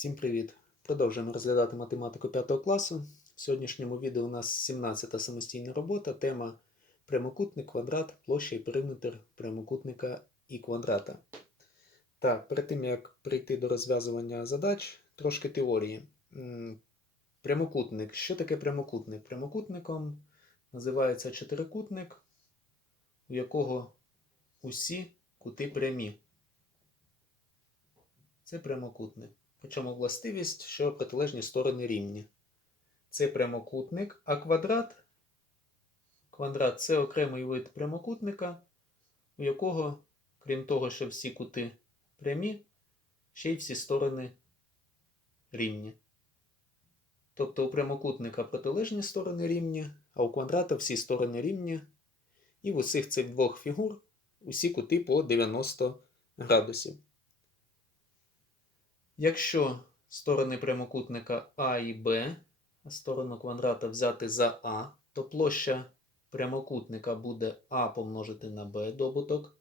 Всім привіт! Продовжуємо розглядати математику 5 класу. В сьогоднішньому відео у нас 17-та самостійна робота, тема прямокутник, квадрат, площа і периметр прямокутника і квадрата. Так, перед тим як прийти до розв'язування задач, трошки теорії. Прямокутник. Що таке прямокутник? Прямокутником називається чотирикутник, у якого усі кути прямі. Це прямокутник. Причому властивість, що протилежні сторони рівні. Це прямокутник, а квадрат квадрат це окремий вид прямокутника, у якого, крім того, що всі кути прямі, ще й всі сторони рівні. Тобто у прямокутника протилежні сторони рівні, а у квадрата всі сторони рівні. І в усіх цих двох фігур усі кути по 90 градусів. Якщо сторони прямокутника А і Б, а сторону квадрата взяти за А, то площа прямокутника буде А помножити на Б добуток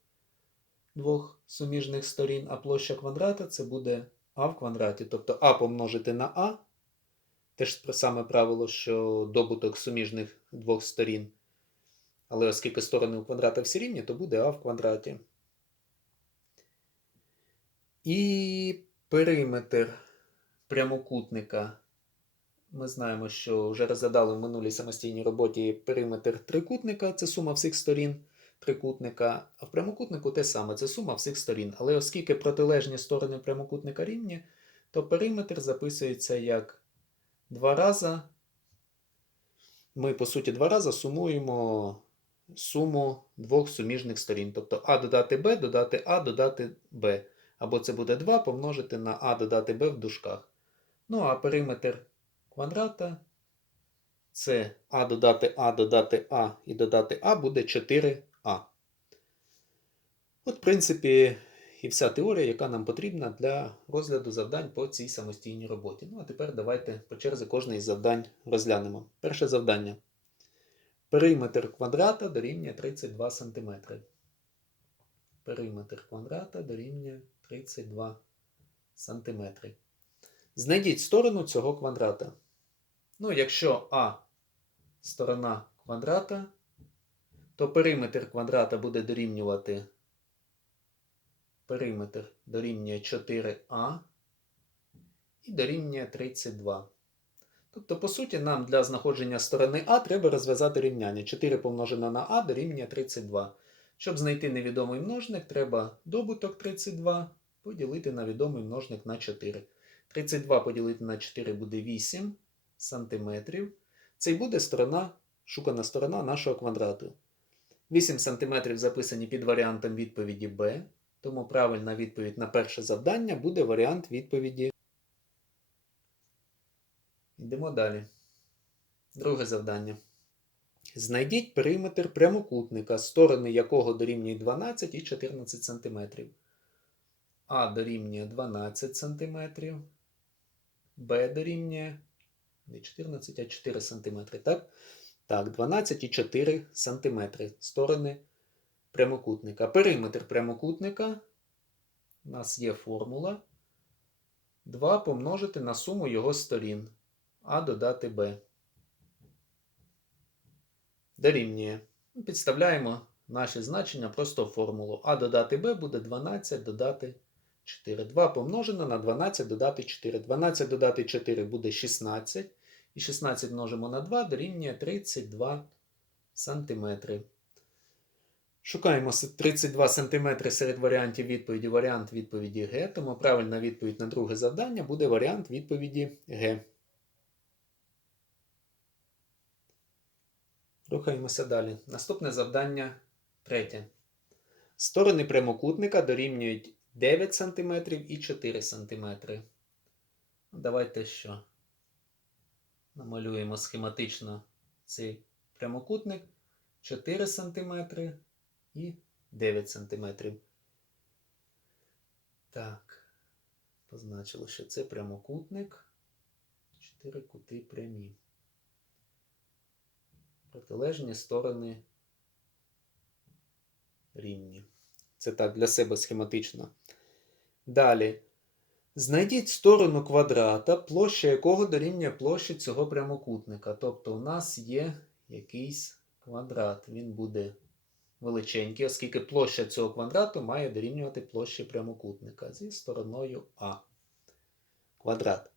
двох суміжних сторін, а площа квадрата це буде А в квадраті. Тобто А помножити на А, теж саме правило, що добуток суміжних двох сторін. Але оскільки сторони у квадрата всі рівні, то буде А в квадраті. І периметр прямокутника. Ми знаємо, що вже розглядали в минулій самостійній роботі периметр трикутника це сума всіх сторін трикутника, а в прямокутнику те саме це сума всіх сторін. Але оскільки протилежні сторони прямокутника рівні, то периметр записується як два рази. Ми, по суті, два рази сумуємо суму двох суміжних сторін. Тобто А додати Б, додати А, додати Б. Або це буде 2 помножити на А додати Б в дужках. Ну, а периметр квадрата це А додати А, додати А і додати А буде 4А. От, в принципі, і вся теорія, яка нам потрібна для розгляду завдань по цій самостійній роботі. Ну, а тепер давайте по черзі кожне із завдань розглянемо. Перше завдання. Периметр квадрата дорівнює 32 см. Периметр квадрата дорівнює 32 см. Знайдіть сторону цього квадрата. Ну, якщо А сторона квадрата, то периметр квадрата буде дорівнювати периметр дорівнює 4А і дорівнює 32. Тобто, по суті, нам для знаходження сторони А треба розв'язати рівняння. 4 помножено на А дорівнює 32. Щоб знайти невідомий множник, треба добуток 32 поділити на відомий множник на 4. 32 поділити на 4 буде 8 см. Це й буде сторона, шукана сторона нашого квадрату. 8 см записані під варіантом відповіді Б. Тому правильна відповідь на перше завдання буде варіант відповіді. Йдемо далі. Друге завдання. Знайдіть периметр прямокутника, сторони якого дорівнюють 12 і 14 см. А дорівнює 12 см, Б дорівнює не 14, а 4 см. Так, так 12 і 4 см. Сторони прямокутника. Периметр прямокутника. У нас є формула. 2 помножити на суму його сторін. А додати Б. Дорівнює. Підставляємо наші значення просто в формулу. А додати Б буде 12 додати 4. 2 помножено на 12 додати 4. 12 додати 4 буде 16. І 16 множимо на 2 дорівнює 32 см. Шукаємо 32 см серед варіантів відповіді варіант відповіді Г. Тому правильна відповідь на друге завдання буде варіант відповіді Г. Рухаємося далі. Наступне завдання третє. Сторони прямокутника дорівнюють 9 см і 4 см. Давайте що? Намалюємо схематично цей прямокутник 4 см і 9 см. Так, позначило, що це прямокутник. 4 кути прямі протилежні сторони рівні. Це так для себе схематично. Далі. Знайдіть сторону квадрата, площа якого дорівнює площі цього прямокутника. Тобто у нас є якийсь квадрат. Він буде величенький, оскільки площа цього квадрату має дорівнювати площі прямокутника зі стороною А. Квадрат.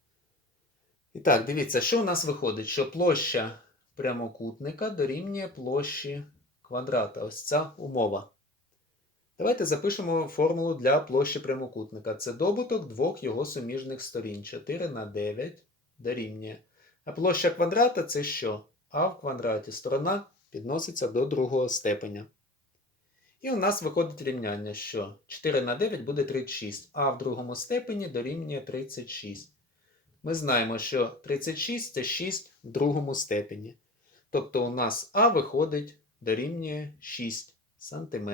І так, дивіться, що у нас виходить? Що площа прямокутника дорівнює площі квадрата. Ось ця умова. Давайте запишемо формулу для площі прямокутника. Це добуток двох його суміжних сторін. 4 на 9 дорівнює. А площа квадрата це що? А в квадраті. Сторона підноситься до другого степеня. І у нас виходить рівняння, що 4 на 9 буде 36, а в другому степені дорівнює 36. Ми знаємо, що 36 це 6 в другому степені. Тобто у нас А виходить дорівнює 6 см.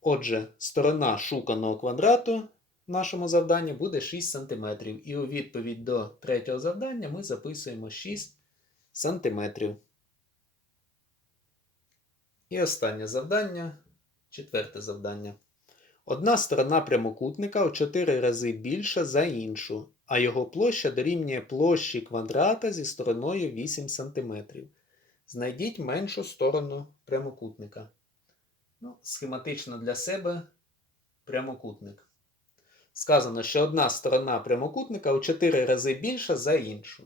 Отже, сторона шуканого квадрату в нашому завданні буде 6 см. І у відповідь до третього завдання ми записуємо 6 см. І останнє завдання, четверте завдяння. Одна сторона прямокутника у 4 рази більша за іншу, а його площа дорівнює площі квадрата зі стороною 8 см. Знайдіть меншу сторону прямокутника. Ну, Схематично для себе прямокутник. Сказано, що одна сторона прямокутника у 4 рази більша за іншу.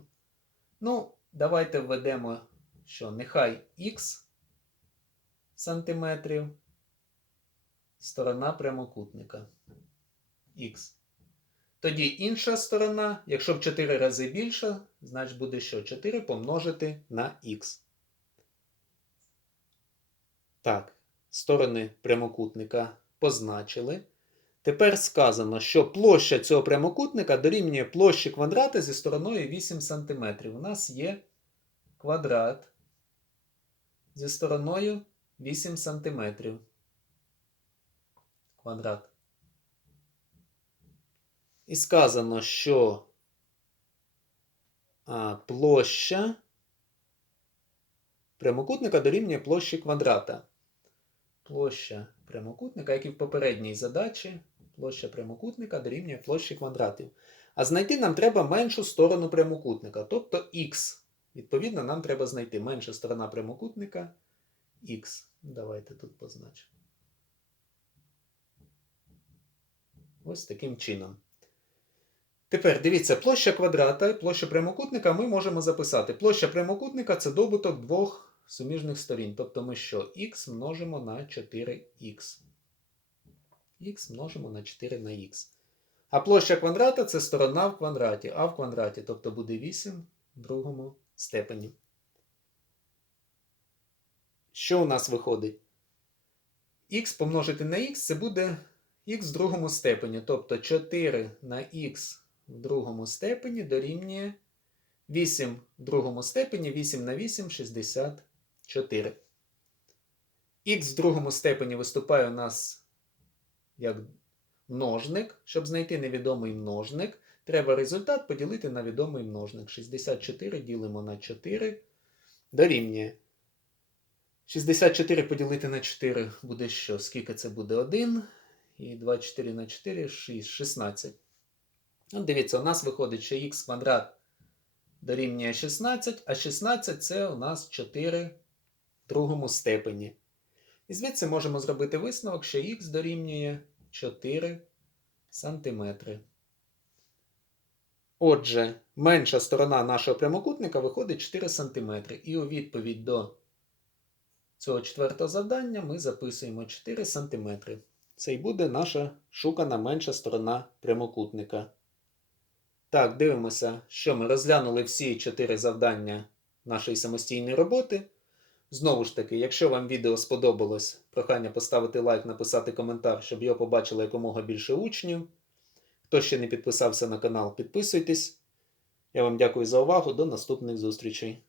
Ну, давайте введемо, що нехай х сантиметрів сторона прямокутника х. Тоді інша сторона, якщо в 4 рази більша, значить буде що? 4 помножити на х. Так, сторони прямокутника позначили. Тепер сказано, що площа цього прямокутника дорівнює площі квадрата зі стороною 8 см. У нас є квадрат зі стороною 8 см. Квадрат. І сказано, що площа прямокутника дорівнює площі квадрата. Площа прямокутника, як і в попередній задачі, площа прямокутника дорівнює площі квадратів. А знайти нам треба меншу сторону прямокутника, тобто х. Відповідно, нам треба знайти менша сторона прямокутника х. Давайте тут позначимо. Ось таким чином. Тепер дивіться, площа квадрата і площа прямокутника ми можемо записати. Площа прямокутника це добуток двох суміжних сторін. Тобто ми що? х множимо на 4х. х множимо на 4 на х. А площа квадрата це сторона в квадраті, а в квадраті, тобто буде 8 в другому степені. Що у нас виходить? х помножити на х це буде х в другому степені. Тобто 4 на х в другому степені дорівнює 8 в другому степені, 8 на 8 64. Х в другому степені виступає у нас як множник. Щоб знайти невідомий множник, треба результат поділити на відомий множник. 64 ділимо на 4 дорівнює. 64 поділити на 4 буде що? Скільки це буде 1? І 24 на 4 6, 16. От дивіться, у нас виходить, що х квадрат дорівнює 16, а 16 це у нас 4 в другому степені. І звідси можемо зробити висновок, що х дорівнює 4 сантиметри. Отже, менша сторона нашого прямокутника виходить 4 см. І у відповідь до цього четвертого завдання ми записуємо 4 см. Це і буде наша шукана менша сторона прямокутника. Так, дивимося, що ми розглянули всі 4 завдання нашої самостійної роботи. Знову ж таки, якщо вам відео сподобалось, прохання поставити лайк, написати коментар, щоб його побачило якомога більше учнів. Хто ще не підписався на канал, підписуйтесь. Я вам дякую за увагу. До наступних зустрічей.